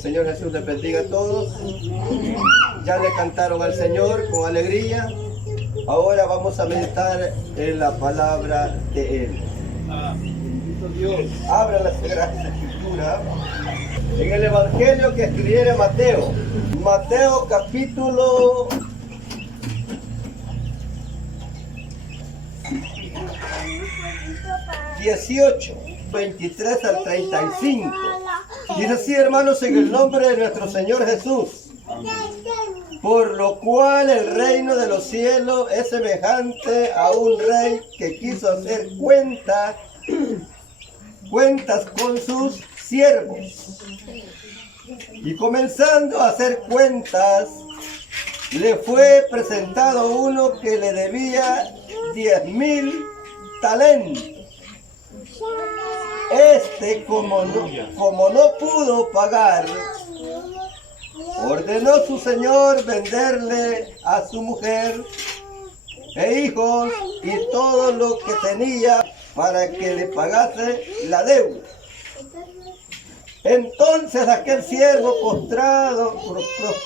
el Señor Jesús les bendiga a todos. Ya le cantaron al Señor con alegría. Ahora vamos a meditar en la palabra de Él. Abra la Sagrada Escritura en el Evangelio que escribiera Mateo. Mateo capítulo 18, 23 al 35. Dice así, hermanos, en el nombre de nuestro Señor Jesús. Por lo cual el reino de los cielos es semejante a un rey que quiso hacer cuentas con sus siervos. Y comenzando a hacer cuentas, le fue presentado uno que le debía 10,000 talentos. Este, como no pudo pagar, ordenó su señor venderle a su mujer e hijos y todo lo que tenía para que le pagase la deuda. Entonces aquel siervo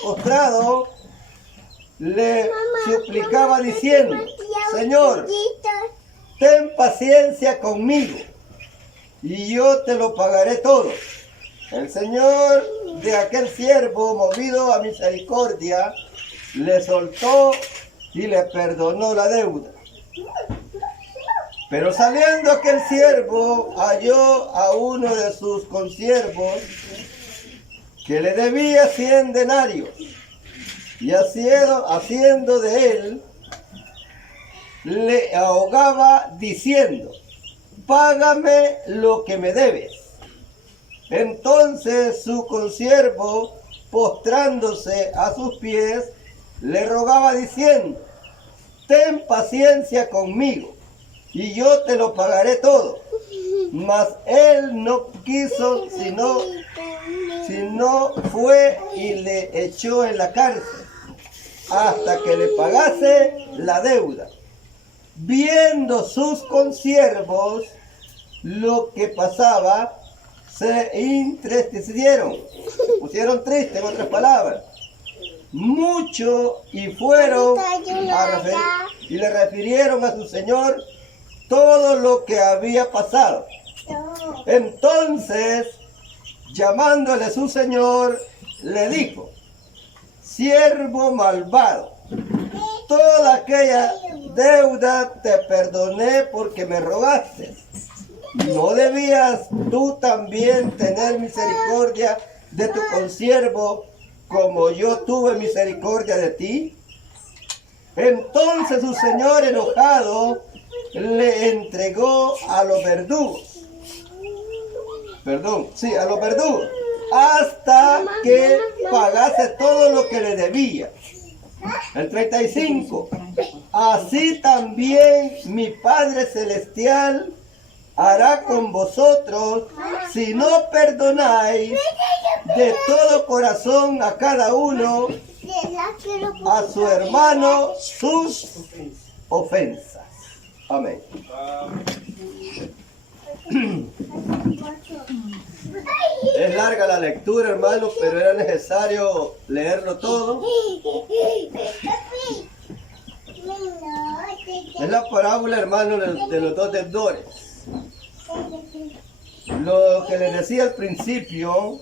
postrado le suplicaba diciendo: Señor, ten paciencia conmigo y yo te lo pagaré todo. El Señor de aquel siervo, movido a misericordia, le soltó y le perdonó la deuda. Pero saliendo aquel siervo, halló a uno de sus consiervos que le debía 100 denarios, y haciendo de él, le ahogaba diciendo: págame lo que me debes. Entonces su consiervo, postrándose a sus pies, le rogaba diciendo: ten paciencia conmigo y yo te lo pagaré todo. Mas él no quiso, sino fue y le echó en la cárcel hasta que le pagase la deuda. Viendo sus consiervos lo que pasaba, se entristecieron, se pusieron tristes, en otras palabras, mucho, y fueron y le refirieron a su señor todo lo que había pasado. Entonces, llamándole su señor, le dijo: siervo malvado, toda aquella deuda te perdoné porque me rogaste. ¿No debías tú también tener misericordia de tu consiervo como yo tuve misericordia de ti? Entonces su señor, enojado, le entregó a los verdugos. A los verdugos, hasta que pagase todo lo que le debía. El 35. Así también mi Padre Celestial hará con vosotros si no perdonáis de todo corazón a cada uno, a su hermano, sus ofensas. Amén. Es larga la lectura, hermano, pero era necesario leerlo todo. Es la parábola, hermano, de los dos deudores. Lo que les decía al principio,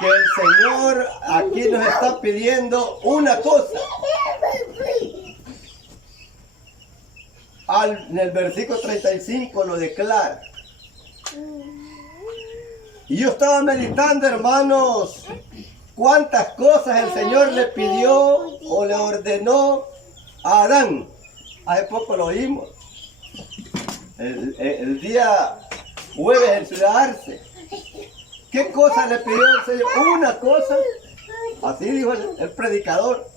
que el Señor aquí nos está pidiendo una cosa. En el versículo 35 lo declara. Y yo estaba meditando, hermanos, cuántas cosas el Señor le pidió o le ordenó a Adán. Hace poco lo oímos. El día jueves en Ciudad Arce. ¿Qué cosa le pidió el Señor? Una cosa. Así dijo el predicador.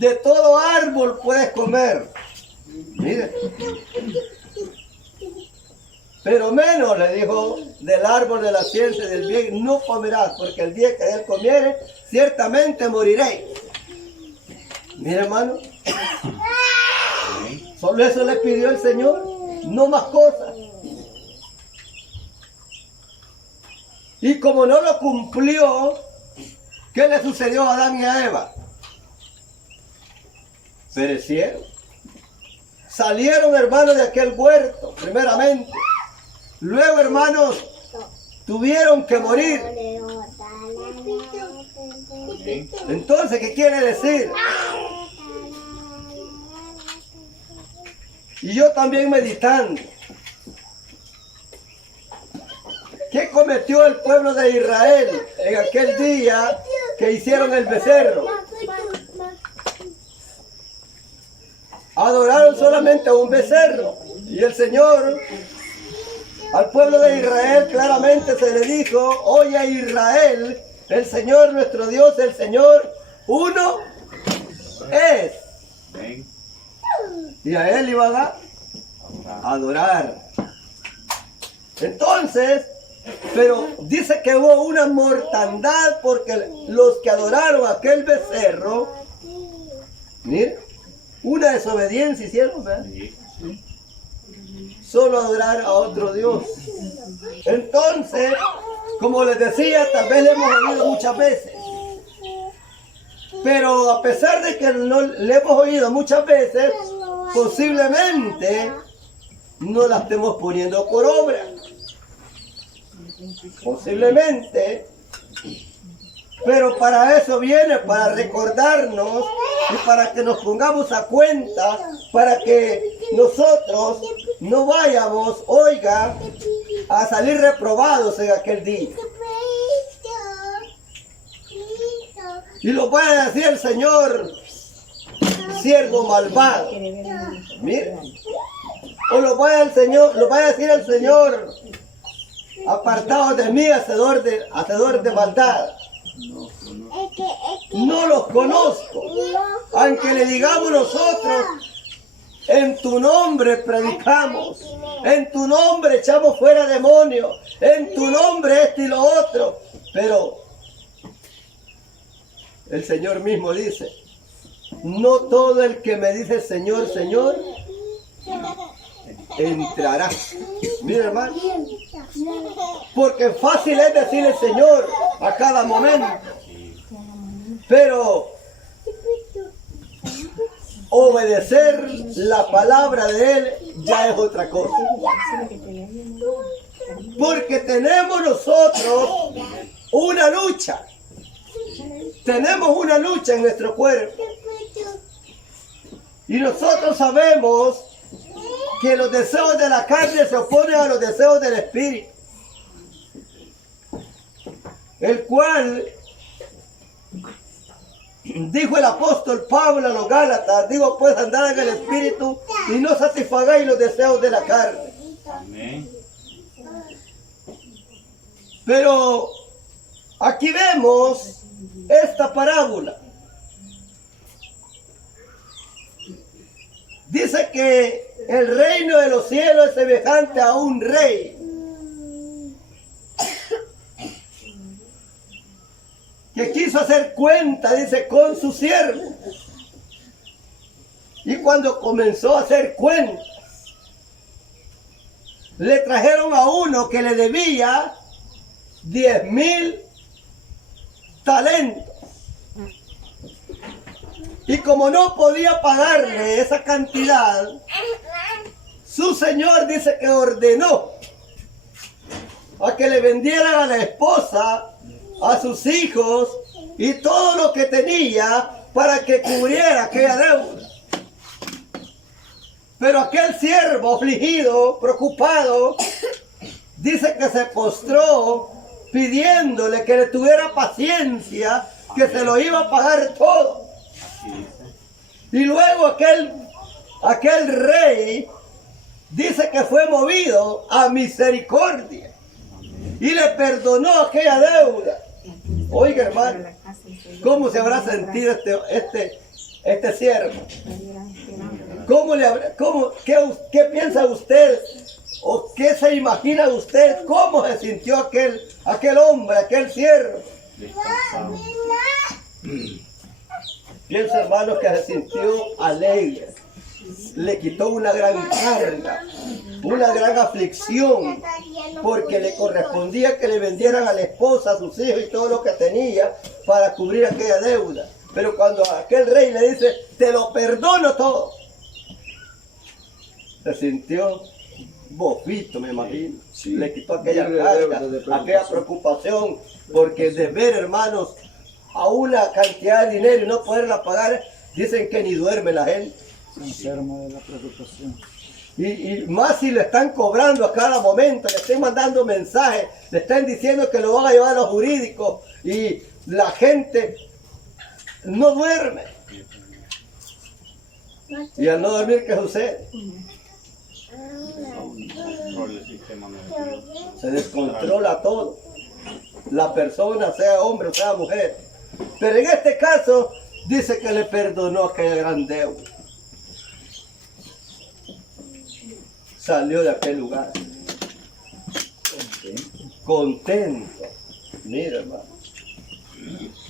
De todo árbol puedes comer. Mire. Pero menos, le dijo, del árbol de la ciencia del bien no comerás, porque el día que de él comiere, ciertamente moriréis. Mire, hermano. Solo eso le pidió el Señor, no más cosas. Y como no lo cumplió, ¿qué le sucedió a Adán y a Eva? Perecieron. Salieron, hermanos, de aquel huerto, primeramente. Luego, hermanos, tuvieron que morir. Entonces, ¿qué quiere decir? Y yo también meditando. ¿Qué cometió el pueblo de Israel en aquel día que hicieron el becerro? Adoraron solamente a un becerro. Y el Señor, al pueblo de Israel, claramente se le dijo: oye Israel, el Señor nuestro Dios, el Señor uno es. Y a Él iban a adorar. Entonces, pero dice que hubo una mortandad porque los que adoraron a aquel becerro, miren, una desobediencia hicieron, ¿verdad? Solo adorar a otro Dios. Entonces, como les decía, tal vez le hemos oído muchas veces. Pero a pesar de que no le hemos oído muchas veces, posiblemente no la estemos poniendo por obra. Posiblemente. Pero para eso viene, para recordarnos y para que nos pongamos a cuenta, para que nosotros no vayamos, oiga, a salir reprobados en aquel día. Y lo puede decir el Señor: siervo malvado. Mira. O lo va a decir el Señor: apartados de mí, hacedor de maldad. No los conozco. Aunque le digamos nosotros: en tu nombre predicamos, en tu nombre echamos fuera demonios, en tu nombre esto y lo otro. Pero el Señor mismo dice: no todo el que me dice Señor, Señor, entrará. Mira, hermano, porque fácil es decirle Señor a cada momento, pero obedecer la palabra de Él ya es otra cosa. Porque tenemos nosotros una lucha. Tenemos una lucha en nuestro cuerpo. Y nosotros sabemos que los deseos de la carne se oponen a los deseos del Espíritu. El cual, dijo el apóstol Pablo a los Gálatas: digo pues, andad en el Espíritu y no satisfagáis los deseos de la carne. Amén. Pero aquí vemos esta parábola. Dice que el reino de los cielos es semejante a un rey que quiso hacer cuenta, dice, con su siervo. Y cuando comenzó a hacer cuentas, le trajeron a uno que le debía 10,000 talentos. Y como no podía pagarle esa cantidad, su señor dice que ordenó a que le vendieran a la esposa, a sus hijos y todo lo que tenía para que cubriera aquella deuda. Pero aquel siervo afligido, preocupado, dice que se postró pidiéndole que le tuviera paciencia, que se lo iba a pagar todo. Y luego aquel rey dice que fue movido a misericordia y le perdonó aquella deuda. Oiga, hermano, ¿cómo se habrá sentido este siervo? ¿Qué piensa usted? ¿O qué se imagina usted? ¿Cómo se sintió aquel hombre, aquel siervo? Piensa, hermano, que se sintió alegre. le quitó una gran carga, una gran aflicción, porque le correspondía que le vendieran a la esposa, a sus hijos y todo lo que tenía para cubrir aquella deuda. Pero cuando aquel rey le dice, te lo perdono todo, se sintió bofito, me imagino. Sí. Le quitó aquella carga, aquella preocupación, porque de ver, hermanos, a una cantidad de dinero y no poderla pagar, dicen que ni duerme la gente. Se enferma de la preocupación. Y más si le están cobrando a cada momento, le están mandando mensajes, le están diciendo que lo van a llevar a los jurídicos y la gente no duerme. Y al no dormir, ¿qué sucede? Se descontrola todo. La persona, sea hombre o sea mujer. Pero en este caso, dice que le perdonó aquella gran deuda. Salió de aquel lugar. Contento. Mira, hermano.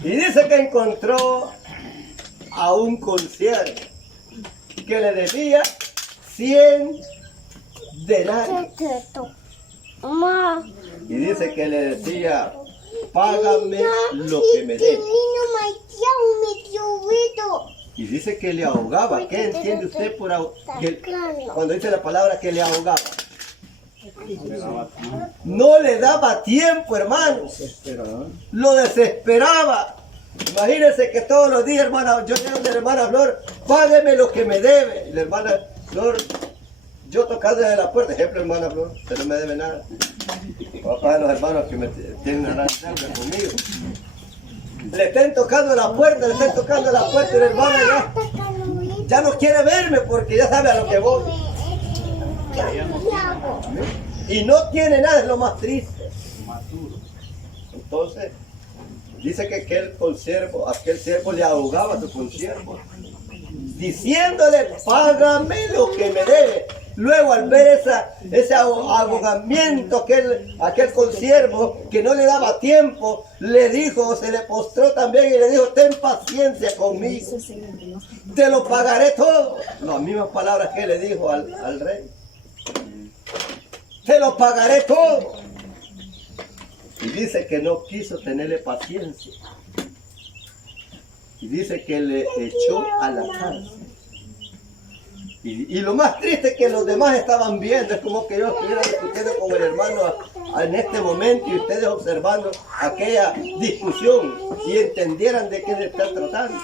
Y dice que encontró a un consiervo que le debía 100 denarios. Y dice que le decía, págame lo que me debes. Y dice que le ahogaba. ¿Qué entiende usted por cuando dice la palabra que le ahogaba? No le daba tiempo, hermano. Lo desesperaba. Imagínense que todos los días, hermana, yo llego de la hermana Flor, págueme lo que me debe. Y la hermana Flor, yo tocando desde la puerta, ejemplo, hermana Flor, usted no me debe nada. Papá de los hermanos que me tienen una gran deuda conmigo. Le estén tocando la puerta, le estén tocando la puerta y la hermana ya no quiere verme porque ya sabe a lo que voy. Y no tiene nada, es lo más triste. Entonces, dice que aquel siervo le ahogaba a su consiervo, diciéndole, págame lo que me debe. Luego al ver ese ahogamiento, aquel consiervo que no le daba tiempo, le dijo, se le postró también y le dijo, ten paciencia conmigo, te lo pagaré todo. Las mismas palabras que le dijo al rey. Te lo pagaré todo. Y dice que no quiso tenerle paciencia. Y dice que le echó a la cárcel. Y lo más triste es que los demás estaban viendo, es como que yo estuviera discutiendo con el hermano en este momento y ustedes observando aquella discusión y entendieran de qué se está tratando.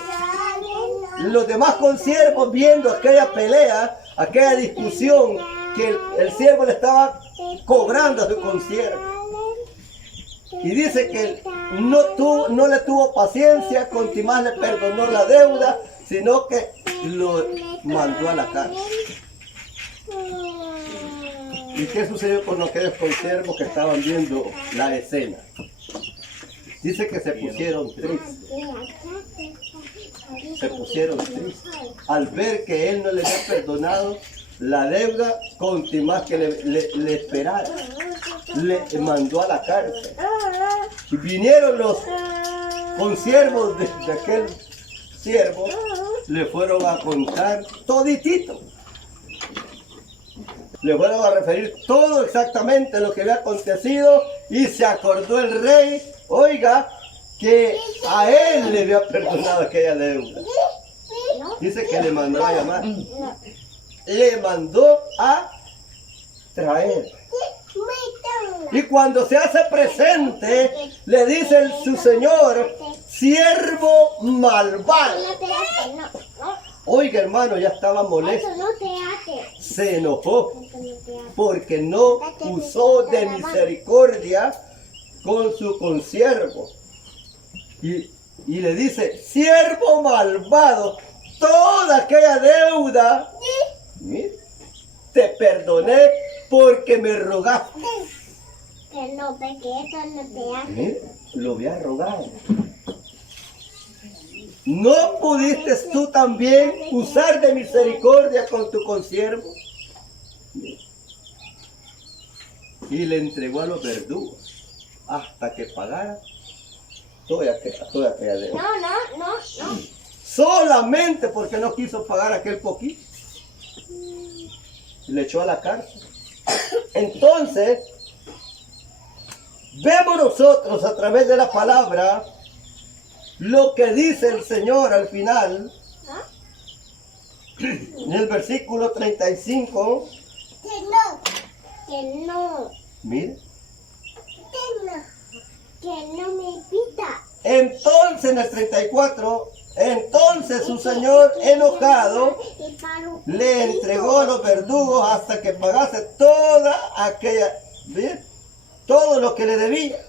Los demás consiervos viendo aquella pelea, aquella discusión que el siervo le estaba cobrando a su consiervo. Y dice que no le tuvo paciencia, con más le perdonó la deuda, sino que lo mandó a la cárcel. ¿Y qué sucedió con aquellos consiervos que estaban viendo la escena? Dice que se pusieron tristes. Se pusieron tristes al ver que él no le había perdonado la deuda, con más que le esperara. Le mandó a la cárcel. Y vinieron los consiervos de aquel siervo, le fueron a contar toditito. Le fueron a referir todo exactamente lo que había acontecido y se acordó el rey, oiga, que a él le había perdonado aquella deuda. Dice que le mandó a llamar. Le mandó a traer. Y cuando se hace presente, le dice su señor, siervo malvado. Oiga, hermano, ya estaba molesto. Se enojó porque no usó de misericordia con su consiervo. Y le dice, siervo malvado, toda aquella deuda, mira, te perdoné porque me rogaste. Mira, lo voy a rogar. ¿No pudiste tú también usar de misericordia con tu consiervo? Y le entregó a los verdugos hasta que pagara toda aquella deuda. No. Solamente porque no quiso pagar aquel poquito. Y le echó a la cárcel. Entonces, vemos nosotros a través de la palabra lo que dice el Señor al final, en el versículo 35. Que no, Mire. que no me pita. Entonces en el 34, entonces su señor enojado le entregó a los verdugos hasta que pagase toda aquella, ¿bien? Todo lo que le debía.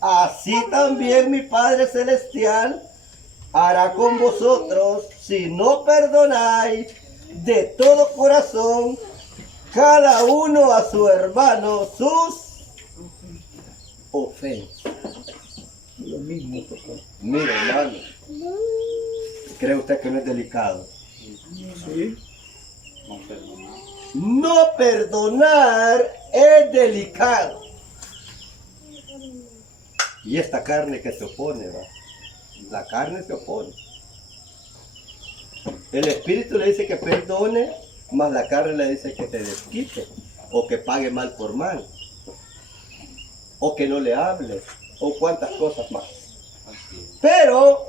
Así también mi Padre Celestial hará con vosotros si no perdonáis de todo corazón cada uno a su hermano sus ofensas. Lo mismo, papá. Mire, hermano, ¿cree usted que no es delicado? Sí. No perdonar es delicado. Y esta carne que se opone, ¿va? La carne se opone. El espíritu le dice que perdone, mas la carne le dice que se desquite, o que pague mal por mal, o que no le hable, o cuantas cosas más. Pero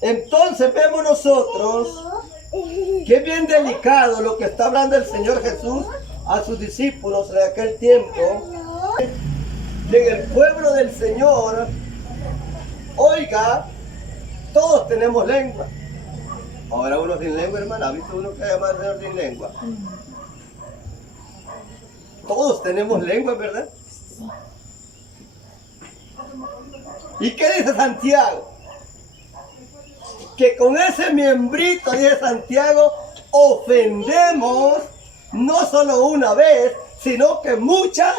entonces vemos nosotros que es bien delicado lo que está hablando el Señor Jesús a sus discípulos de aquel tiempo. Y en el pueblo del Señor, oiga, todos tenemos lengua. Ahora uno sin lengua, hermano, ¿ha visto uno que llama al Señor sin lengua? Todos tenemos lengua, ¿verdad? ¿Y qué dice Santiago? Que con ese miembrito, dice Santiago, ofendemos no solo una vez, sino que muchas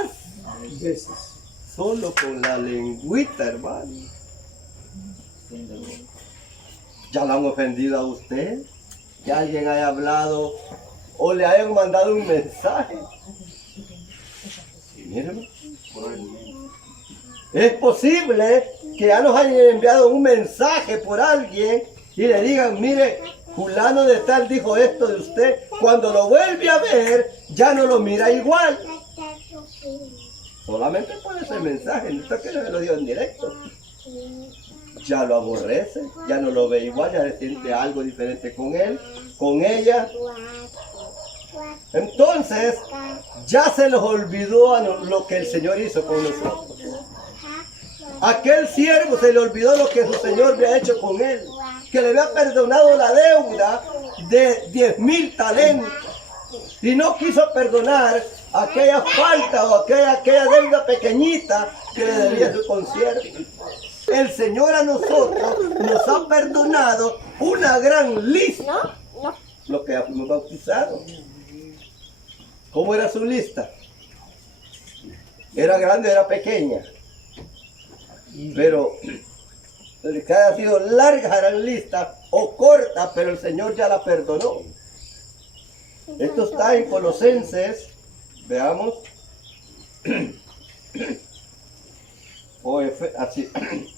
Veces. solo con la lengüita, hermano. ¿Ya lo han ofendido a usted? ¿Que alguien haya hablado o le hayan mandado un mensaje? Miren, es posible que ya nos hayan enviado un mensaje por alguien y le digan, mire, fulano de tal dijo esto de usted. Cuando lo vuelve a ver, ya no lo mira igual. Solamente por ese mensaje, no está que no se lo dio en directo. Ya lo aborrece, ya no lo ve igual, ya se siente algo diferente con él, con ella. Entonces, ya se les olvidó a lo que el Señor hizo con nosotros. Aquel siervo se le olvidó lo que su Señor había hecho con él, que le había perdonado la deuda de 10,000 talentos y no quiso perdonar aquella falta o aquella deuda pequeñita que le debía su consiervo. El Señor a nosotros nos ha perdonado una gran lista. Lo que ya fuimos bautizados. ¿Cómo era su lista? ¿Era grande o era pequeña? Pero que haya sido larga gran lista o corta, pero el Señor ya la perdonó. Esto está en Colosenses, veamos. Así.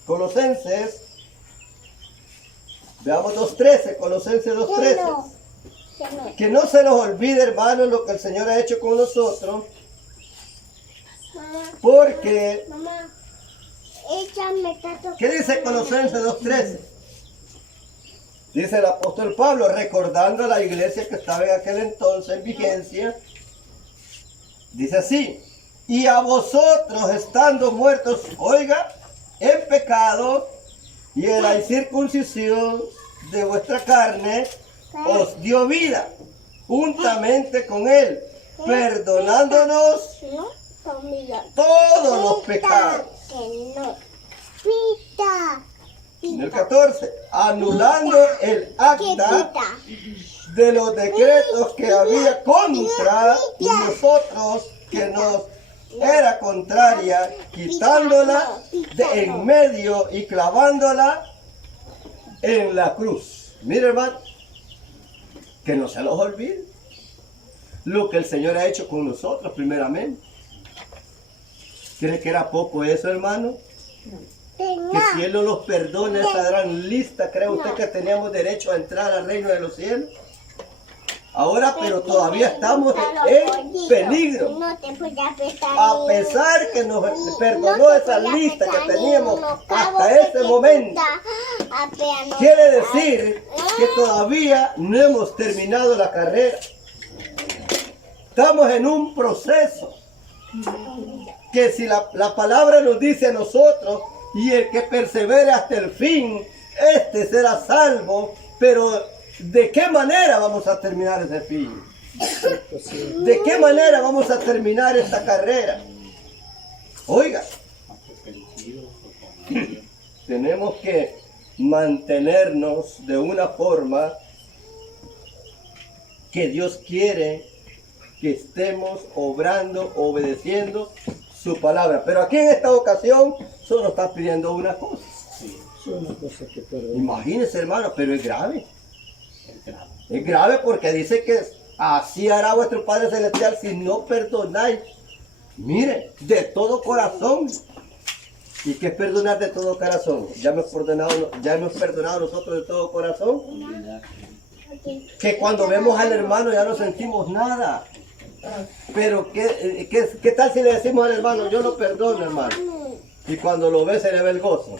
Colosenses, veamos 2.13, Colosenses 2.13. Que no se nos olvide, hermanos, lo que el Señor ha hecho con nosotros, porque ¿qué dice Colosenses 2.13? Dice el apóstol Pablo, recordando a la iglesia que estaba en aquel entonces en vigencia, dice así: y a vosotros estando muertos, oiga, en pecado y en la incircuncisión de vuestra carne, os dio vida juntamente con él, perdonándonos todos los pecados. En el 14, anulando el acta de los decretos que había contra nosotros, que nos era contraria, quitándola de en medio y clavándola en la cruz. Mire, hermano, que no se los olvide lo que el Señor ha hecho con nosotros primeramente. ¿Cree que era poco eso, hermano? que si Él no los perdona esa gran lista, ¿cree usted que teníamos derecho a entrar al reino de los cielos? Ahora, pero todavía estamos en peligro. No te voy a prestar A pesar que nos perdonó esa lista que teníamos hasta ese momento, quiere decir que todavía no hemos terminado la carrera. Estamos en un proceso que si la palabra nos dice a nosotros, y el que persevere hasta el fin, este será salvo, pero ¿de qué manera vamos a terminar ese fin? ¿De qué manera vamos a terminar esta carrera? Oiga, tenemos que mantenernos de una forma que Dios quiere que estemos obrando, obedeciendo su palabra. Pero aquí en esta ocasión solo está pidiendo una cosa. Son las cosas que perdemos. Imagínense, hermano, pero es grave. Es grave porque dice que así hará vuestro Padre Celestial si no perdonáis. Mire, de todo corazón. ¿Y qué es perdonar de todo corazón? ¿Ya hemos perdonado nosotros de todo corazón? Que cuando vemos al hermano ya no sentimos nada. Pero ¿qué tal si le decimos al hermano, yo lo perdono, hermano? Y cuando lo ve se le ve el gozo.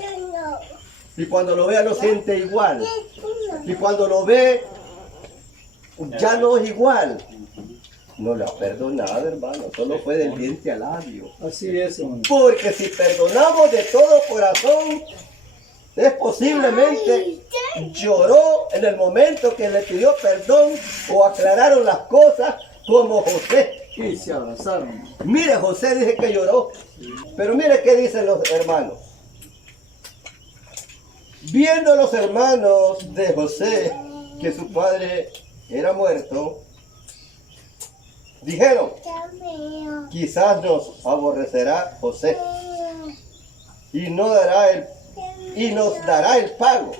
Y cuando lo ve no siente igual. Y cuando lo ve ya no es igual. No le ha perdonado, hermano. Solo fue del diente al labio. Así es, hermano. Porque si perdonamos de todo corazón, es posiblemente lloró en el momento que le pidió perdón o aclararon las cosas, como José. Y se abrazaron. Mire, José dice que lloró, pero mire qué dicen los hermanos. Viendo los hermanos de José que su padre era muerto, dijeron, quizás nos aborrecerá José y nos dará el pago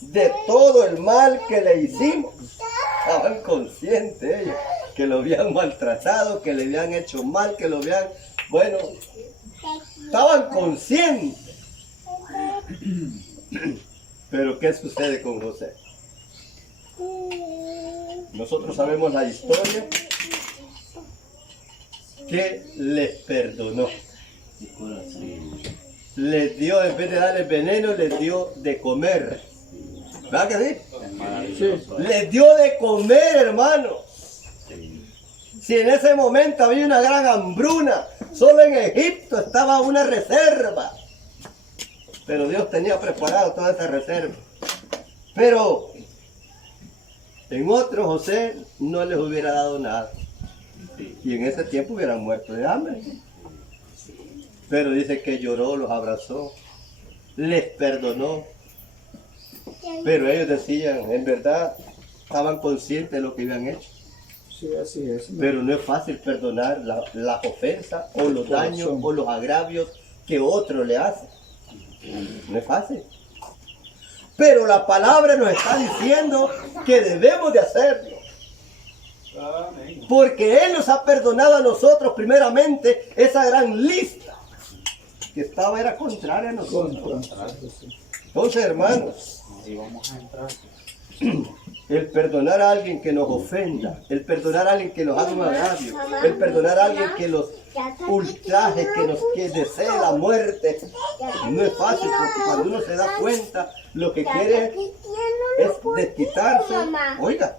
de todo el mal que le hicimos. Estaban conscientes ellos que lo habían maltratado, que le habían hecho mal, que lo habían, bueno, estaban conscientes. Pero ¿qué sucede con José? Nosotros sabemos la historia, que les perdonó. Les dio, en vez de darles veneno, les dio de comer. ¿Verdad que sí? Sí. Les dio de comer, hermano. Si en ese momento había una gran hambruna, solo en Egipto estaba una reserva. Pero Dios tenía preparado toda esa reserva. Pero en otro José no les hubiera dado nada. Y en ese tiempo hubieran muerto de hambre. Pero dice que lloró, los abrazó, les perdonó. Pero ellos decían, en verdad, estaban conscientes de lo que habían hecho. Sí, así es. Pero no es fácil perdonar las ofensas o los daños o los agravios que otro le hace. No es fácil. Pero la palabra nos está diciendo que debemos de hacerlo. Porque Él nos ha perdonado a nosotros primeramente esa gran lista que era contraria a nosotros. Entonces, hermanos, el perdonar a alguien que nos ofenda, el perdonar a alguien que nos haga un agravio, el perdonar a alguien que los ultraje, que desee la muerte, no es fácil, porque cuando uno se da cuenta, lo que quiere es desquitarse, oiga,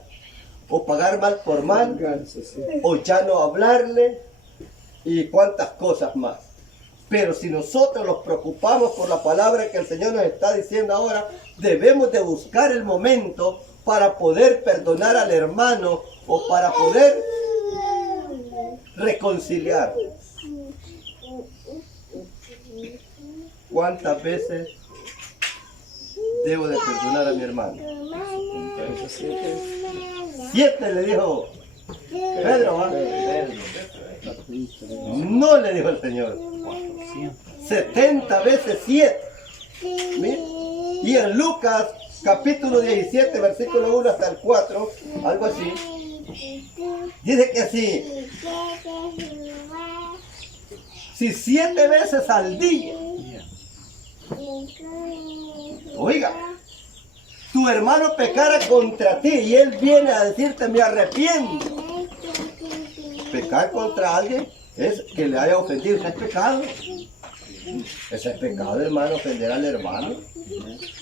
o pagar mal por mal, o ya no hablarle, y cuantas cosas más. Pero si nosotros nos preocupamos por la palabra que el Señor nos está diciendo ahora, debemos de buscar el momento para poder perdonar al hermano o para poder reconciliar. ¿Cuántas veces debo de perdonar a mi hermano? 7 le dijo Pedro, ¿va? No le dijo el Señor. 70 veces 7. ¿Mira? Y en Lucas capítulo 17, versículo 1 hasta el 4, algo así, dice que así, si 7 veces al día Oiga, tu hermano pecara contra ti y él viene a decirte me arrepiento. Pecar contra alguien es que le haya ofendido, eso es pecado. Eso es pecado, hermano, ofender al hermano.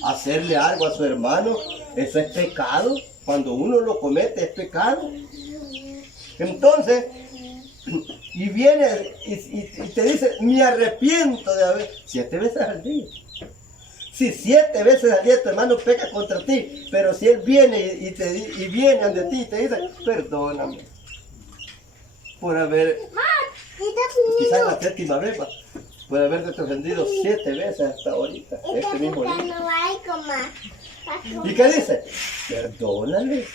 Hacerle algo a su hermano, eso es pecado. Cuando uno lo comete es pecado. Entonces, y viene y te dice, me arrepiento de haber 7 veces al día. Si 7 veces al día tu hermano peca contra ti, pero si él viene y viene ante ti y te dice, perdóname por haber, quizás la 7ª vez, por haberte ofendido 7 veces hasta ahorita, este mismo día. ¿Y qué dice? Perdónale.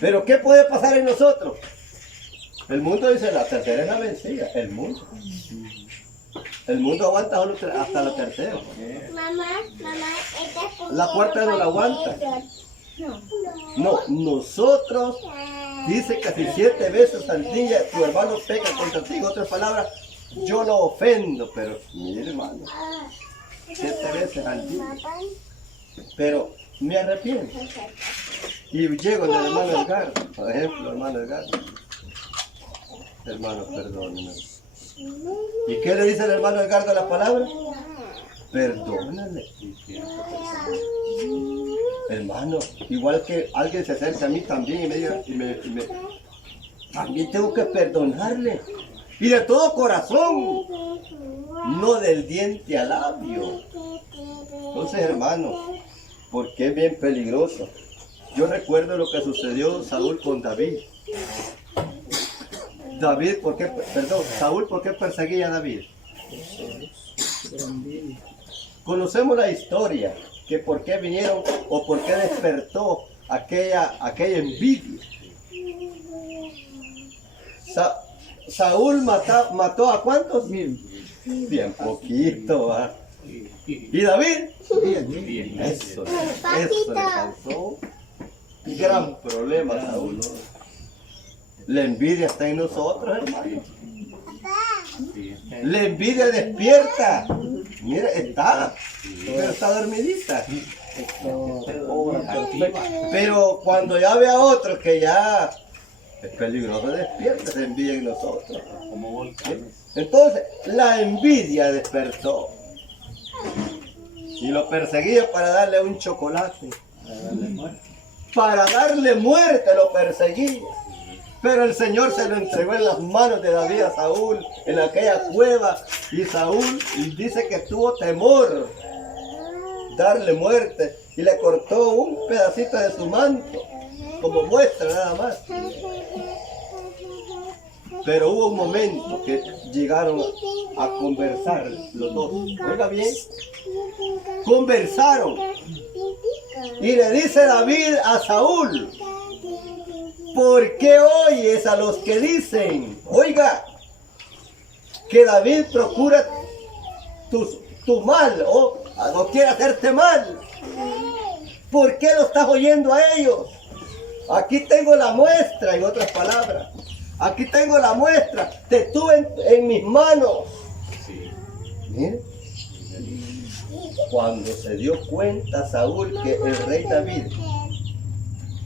Pero ¿qué puede pasar en nosotros? El mundo dice, la tercera es la vencida. El mundo aguanta solo hasta la tercera. La cuarta no la aguanta. No, nosotros, dice que si 7 veces al día tu hermano peca contra ti, en otras palabras, yo lo ofendo, pero mi hermano, 7 veces al día. Pero me arrepiento. Y llego del hermano Edgardo, por ejemplo, hermano Edgardo. Hermano, perdóneme. ¿Y qué le dice el hermano Edgardo a la palabra? Perdónale. Hermano, igual que alguien se acerca a mí también y me diga, también tengo que perdonarle. Y de todo corazón, no del diente al labio. Entonces, hermano, porque es bien peligroso. Yo recuerdo lo que sucedió Saúl con David. Saúl, ¿por qué perseguía a David? Conocemos la historia, que por qué vinieron o por qué despertó aquella envidia. Saúl mató ¿a cuántos? Bien poquito, ¿va? ¿Y David? Bien. Eso le causó gran problema a Saúl. La envidia está en nosotros, hermano. La envidia despierta. Mira, pero está dormidita. Pero cuando ya ve a otros que ya es peligroso, despierta la envidia en nosotros. Entonces, la envidia despertó. Y lo perseguía para darle un chocolate. Para darle muerte lo perseguía. Pero el Señor se lo entregó en las manos de David a Saúl, en aquella cueva. Y Saúl dice que tuvo temor darle muerte. Y le cortó un pedacito de su manto, como muestra nada más. Pero hubo un momento que llegaron a conversar los dos. Oiga bien, conversaron. Y le dice David a Saúl, ¿por qué oyes a los que dicen, oiga, que David procura tu mal o quiere hacerte mal? ¿Por qué lo estás oyendo a ellos? Aquí tengo la muestra, en otras palabras. Aquí tengo la muestra. Te tuve en mis manos. Mira. Cuando se dio cuenta Saúl que el rey David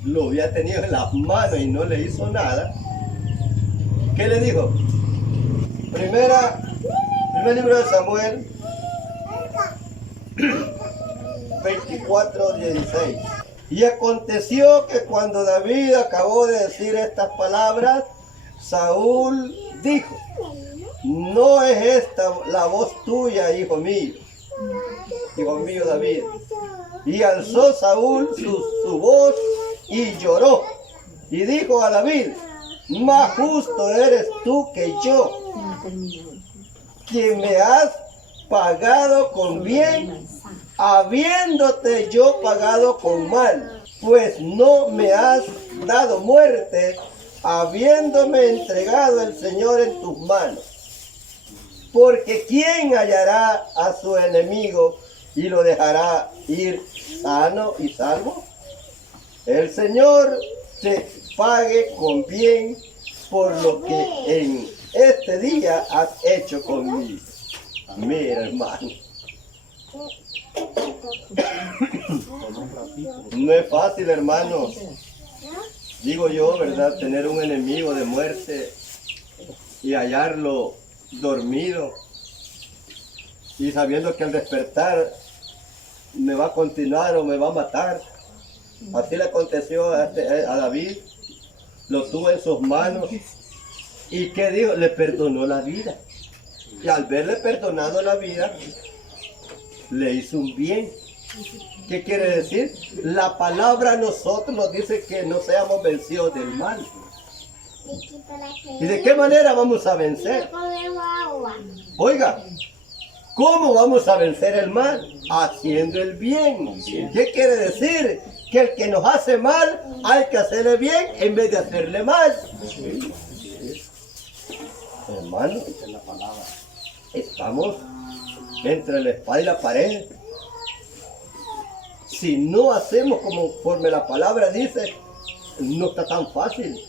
lo había tenido en las manos y no le hizo nada, ¿qué le dijo? Primer libro de Samuel 24:16. Y aconteció que cuando David acabó de decir estas palabras, Saúl dijo, no es esta la voz tuya, hijo mío David. Y alzó Saúl su voz y lloró. Y dijo a David, más justo eres tú que yo, quien me has pagado con bien, habiéndote yo pagado con mal, pues no me has dado muerte, habiéndome entregado el Señor en tus manos. Porque ¿quién hallará a su enemigo y lo dejará ir sano y salvo? El Señor te pague con bien por lo que en este día has hecho conmigo. Mira, hermano. No es fácil, hermanos. Digo yo, ¿verdad? Tener un enemigo de muerte y hallarlo dormido y sabiendo que al despertar me va a continuar o me va a matar. Así le aconteció a David. Lo tuvo en sus manos. ¿Y qué dijo? Le perdonó la vida. Y al verle perdonado la vida, le hizo un bien. ¿Qué quiere decir? La palabra a nosotros nos dice que no seamos vencidos del mal. ¿Y de qué manera vamos a vencer? Oiga, ¿cómo vamos a vencer el mal? Haciendo el bien. ¿Qué quiere decir? Que el que nos hace mal, hay que hacerle bien en vez de hacerle mal. Hermano, estamos entre la espada y la pared. Si no hacemos conforme la palabra dice, no está tan fácil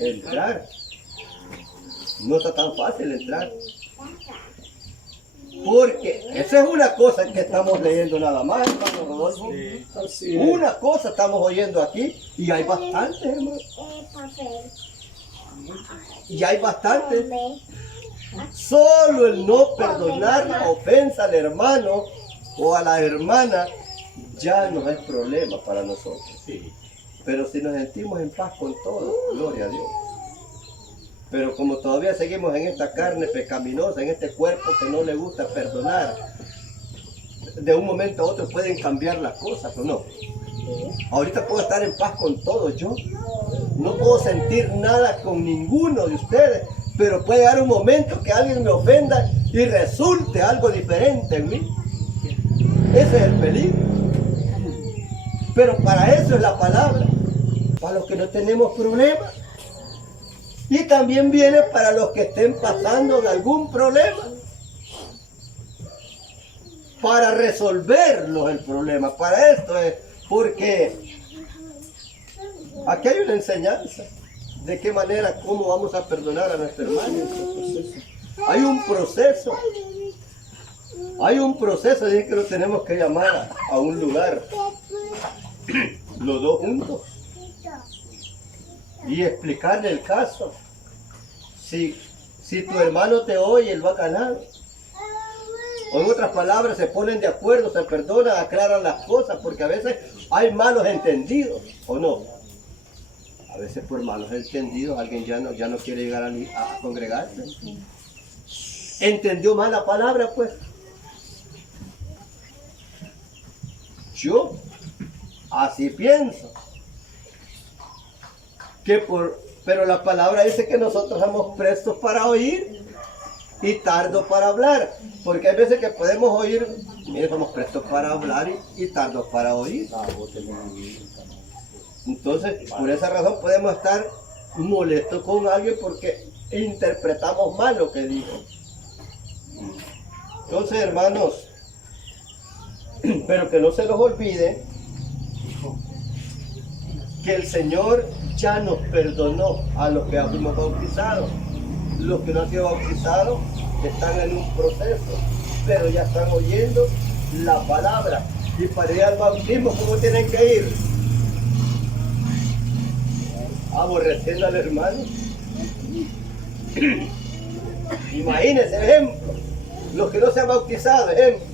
entrar. No está tan fácil entrar. Porque esa es una cosa que estamos leyendo nada más, hermano Rodolfo. Así es. Una cosa estamos oyendo aquí y hay bastantes, hermano. Y hay bastantes. Solo el no perdonar la ofensa al hermano o a la hermana ya no es problema para nosotros. Pero si nos sentimos en paz con todo, gloria a Dios. Pero como todavía seguimos en esta carne pecaminosa, en este cuerpo que no le gusta perdonar, de un momento a otro pueden cambiar las cosas, ¿o no? Ahorita puedo estar en paz con todos yo. No puedo sentir nada con ninguno de ustedes, pero puede llegar un momento que alguien me ofenda y resulte algo diferente en mí. Ese es el peligro. Pero para eso es la palabra. Para los que no tenemos problemas. Y también viene para los que estén pasando en algún problema. Para resolverlo el problema. Para esto es. Porque aquí hay una enseñanza. De qué manera, cómo vamos a perdonar a nuestro hermano. Hay un proceso. Hay un proceso. Dice que lo tenemos que llamar a un lugar. Los dos juntos. Y explicarle el caso. Si tu hermano te oye, él va a ganar. O en otras palabras, se ponen de acuerdo, se perdonan, aclaran las cosas, porque a veces hay malos entendidos, ¿o no? A veces por malos entendidos alguien ya no quiere llegar a congregarse. ¿Entendió mal la palabra, pues? Yo así pienso. Pero la palabra dice que nosotros somos prestos para oír y tardos para hablar. Porque hay veces que podemos oír, mire, somos prestos para hablar y tardos para oír. Entonces, por esa razón podemos estar molestos con alguien porque interpretamos mal lo que dijo. Entonces, hermanos, pero que no se los olvide que el Señor ya nos perdonó a los que fuimos bautizados. Los que no han sido bautizados están en un proceso, pero ya están oyendo la palabra. Y para ir al bautismo, ¿cómo tienen que ir? Aborreciendo al hermano. Imagínense, ejemplo. Los que no se han bautizado, ejemplo.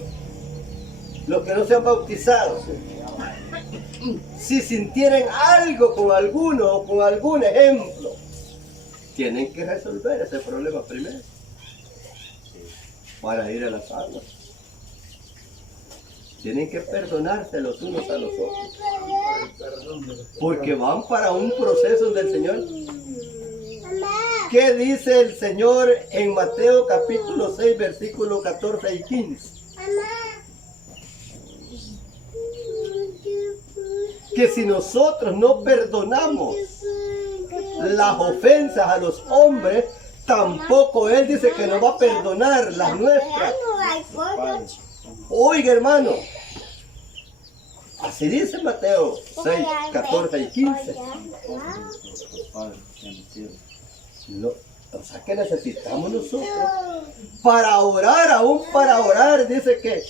Los que no se han bautizado. Si sintieran algo con alguno o con algún ejemplo, tienen que resolver ese problema primero para ir a las almas. Tienen que perdonarse los unos a los otros, porque van para un proceso del Señor. ¿Qué dice el Señor en Mateo capítulo 6, versículos 14 y 15? Que si nosotros no perdonamos las ofensas a los hombres, tampoco Él dice que nos va a perdonar las nuestras. Oiga, hermano, así dice Mateo 6, 14 y 15. O sea que necesitamos nosotros para orar, aún para orar, dice que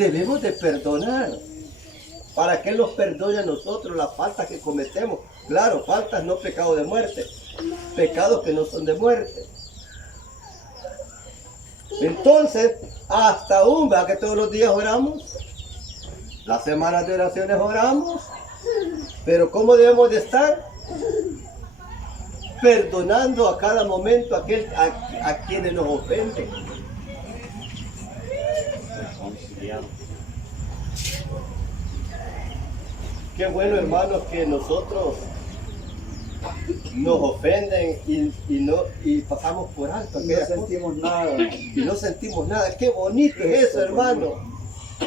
debemos de perdonar. ¿Para qué nos perdone a nosotros las faltas que cometemos? Claro, faltas no pecados de muerte, pecados que no son de muerte. Entonces, hasta aún, ¿verdad que todos los días oramos? Las semanas de oraciones oramos, pero ¿cómo debemos de estar? Perdonando a cada momento a quienes nos ofenden. Qué bueno, hermanos, que nosotros nos ofenden y pasamos por alto. Y no sentimos nada. Y no sentimos nada. Qué bonito es eso, hermano.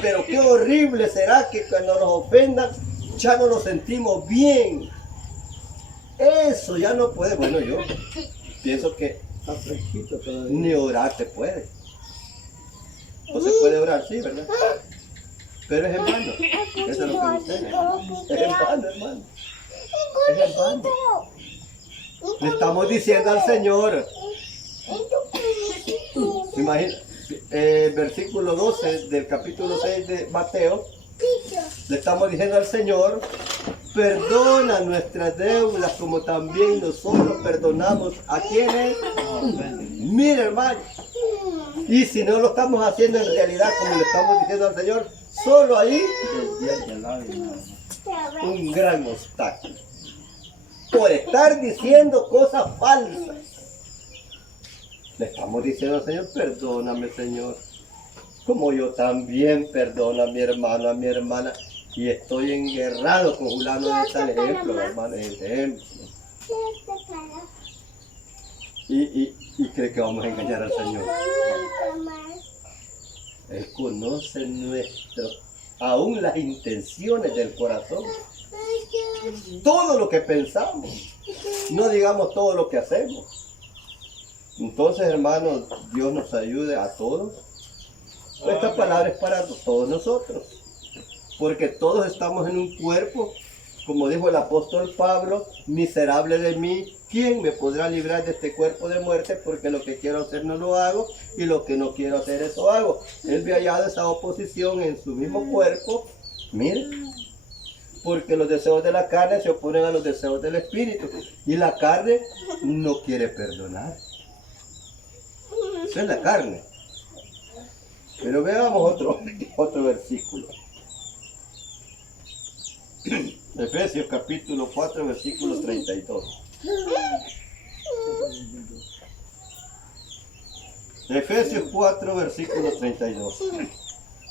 Pero qué horrible será que cuando nos ofendan ya no nos sentimos bien. Eso ya no puede. Bueno, yo pienso que Está fresquito todavía. ni orar se puede. No se puede orar, sí, ¿verdad? Pero es en vano. Eso es lo que ustedes. Es en vano, hermano. Es en vano. Le estamos diciendo al Señor. Imagina, versículo 12 del capítulo 6 de Mateo. Le estamos diciendo al Señor, perdona nuestras deudas como también nosotros perdonamos a quienes. Mira, hermano. Y si no lo estamos haciendo en realidad como le estamos diciendo al Señor, solo ahí un gran obstáculo. Por estar diciendo cosas falsas. Le estamos diciendo al Señor, perdóname, Señor. Como yo también perdono a mi hermano, a mi hermana. Y estoy enguerrado con fulano de tal ejemplo, hermano, es el ejemplo. Y cree que vamos a engañar al Señor. Él conoce aún las intenciones del corazón. Todo lo que pensamos. No digamos todo lo que hacemos. Entonces, hermanos, Dios nos ayude a todos. Esta palabra es para todos nosotros. Porque todos estamos en un cuerpo, como dijo el apóstol Pablo, miserable de mí, ¿quién me podrá librar de este cuerpo de muerte? Porque lo que quiero hacer no lo hago y lo que no quiero hacer eso hago. Él ve hallado esa oposición en su mismo cuerpo, mire, porque los deseos de la carne se oponen a los deseos del espíritu y la carne no quiere perdonar. Esa es la carne. Pero veamos otro versículo. Efesios capítulo 4, versículo 32. Efesios 4, versículo 32.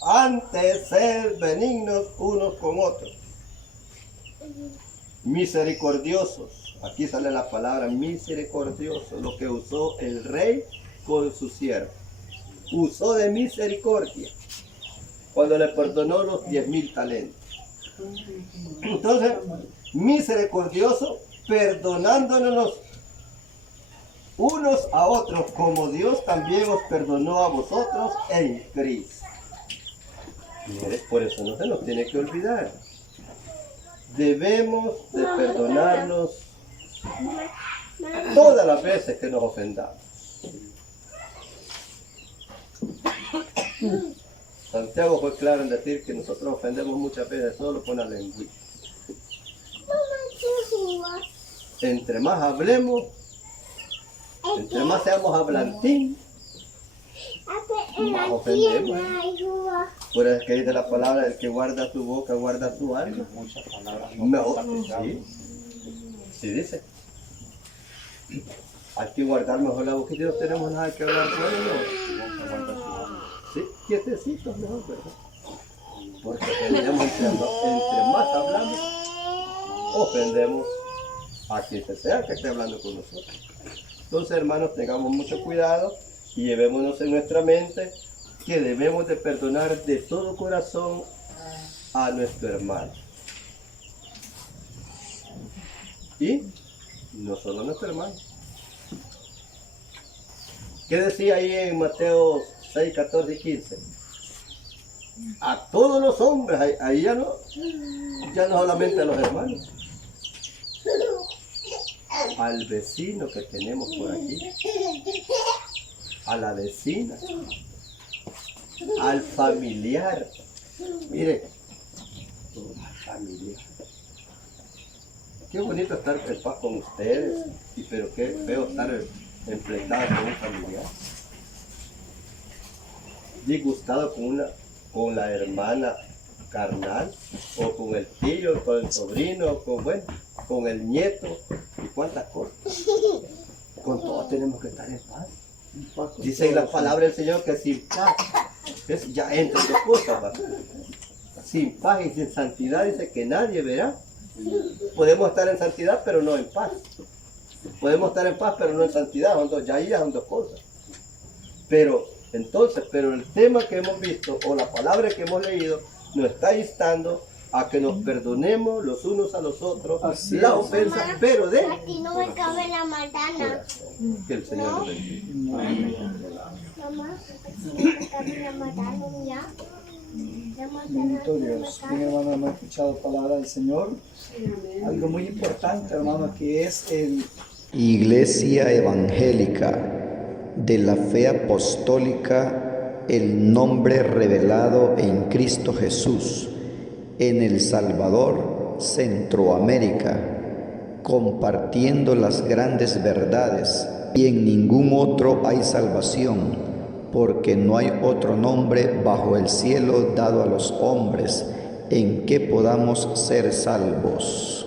Antes ser benignos unos con otros, misericordiosos. Aquí sale la palabra misericordioso, lo que usó el rey con su siervo. Usó de misericordia cuando le perdonó los 10,000 talentos. Entonces, misericordioso, perdonándonos unos a otros, como Dios también os perdonó a vosotros en Cristo. Por eso no se nos tiene que olvidar. Debemos de perdonarnos todas las veces que nos ofendamos. Santiago fue claro en decir que nosotros ofendemos muchas veces solo con la lengua. Entre más hablemos, entre más seamos hablantín, más ofendemos. Por eso es que dice la palabra, el que guarda tu boca, guarda tu alma. Muchas palabras No, sí, sí dice. Hay que guardar mejor la boca, si no tenemos nada que hablar bueno. Sí, quietecitos mejor, ¿verdad? Porque ofendemos entre más hablamos, ofendemos a quien sea que esté hablando con nosotros. Entonces, hermanos, tengamos mucho cuidado y llevémonos en nuestra mente que debemos de perdonar de todo corazón a nuestro hermano. Y no solo a nuestro hermano. ¿Qué decía ahí en Mateo 6, 14 y 15? A todos los hombres, ahí ya no solamente a los hermanos. Al vecino que tenemos por aquí, a la vecina, al familiar Mire, familia. Qué bonito estar en paz con ustedes, pero qué feo estar enfrentado con un familiar. Disgustado con la hermana carnal, o con el tío, con el sobrino, con el nieto, y cuántas cosas. Con todos tenemos que estar en paz. Dice en la palabra del Señor que sin paz, ya entre dos cosas, ¿va? Sin paz y sin santidad dice que nadie verá. Podemos estar en santidad pero no en paz. Podemos estar en paz pero no en santidad, ya son dos cosas. Pero el tema que hemos visto o la palabra que hemos leído nos está instando a que nos perdonemos los unos a los otros la ofensa, Mamá, pero de aquí no me cabe la manzana. que el Señor nos bendiga. Mamá, aquí no me cabe la manzana ya. La manzana Bendito no me Dios. Bien, cabe. hermano, hemos escuchado palabra del Señor. Algo muy importante, hermano, que es el Iglesia Evangélica de la Fe Apostólica, el nombre revelado en Cristo Jesús, en El Salvador, Centroamérica, compartiendo las grandes verdades, y en ningún otro hay salvación, porque no hay otro nombre bajo el cielo dado a los hombres en que podamos ser salvos.